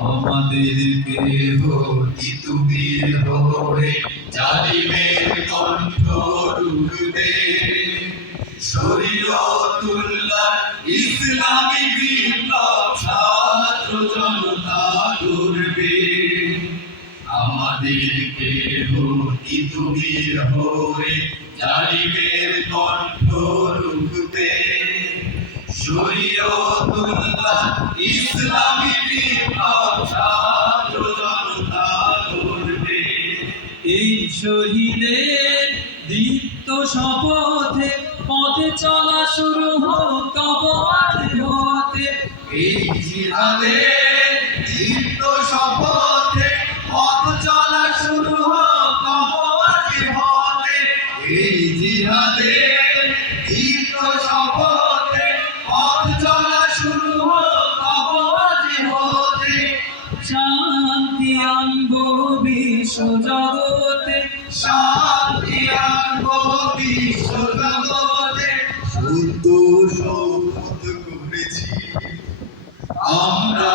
আমাদেরকে ভর্তি তুমি হয়ে জালিমের কণ্ঠ রুখবে শরীয়তুল্লাহ ইসলামী বিপ্লব ছাত্র জনতা করবে। আমাদেরকে ভর্তি তুমি হয়ে জালিমের কণ্ঠ শরীয়তুল্লাহ ইসলামী বিপ্লব জনতা এই শহীদের দীপ্ত শপথে পথে চলা শুরু হোক তব এই জিহাদে দীপ্ত শপথে পথ চলা শুরু হোক হতে এই জিহাদে দীপ্ত শপথে শান্তি আনব বিশ্ব জগতে শান্তি আনব বিশ্ব জগতে। শুদ্ধ শপথ করেছি। আমরা